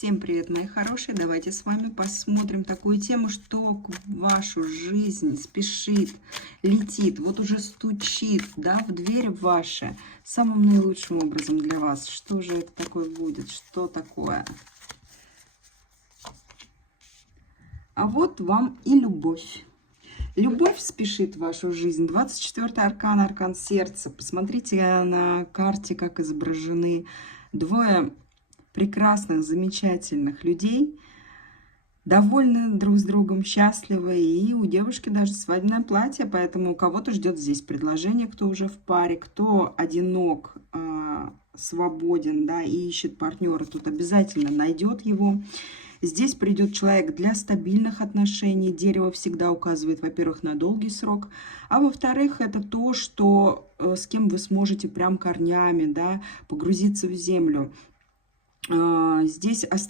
Всем привет, мои хорошие! Давайте с вами посмотрим такую тему, что в вашу жизнь спешит, летит, вот уже стучит, да, в дверь ваши самым наилучшим образом для вас. Что же это такое будет? Что такое? А вот вам и любовь. Любовь спешит в вашу жизнь. 24-й аркан, аркан сердца. Посмотрите на карте, как изображены двое прекрасных, замечательных людей, довольны друг с другом, счастливы, и у девушки даже свадебное платье, поэтому кого-то ждет здесь предложение, кто уже в паре, кто одинок, свободен, да, и ищет партнера, тут обязательно найдет его. Здесь придет человек для стабильных отношений. Дерево всегда указывает, во-первых, на долгий срок, а во-вторых, это то, что с кем вы сможете прям корнями, да, погрузиться в землю. Здесь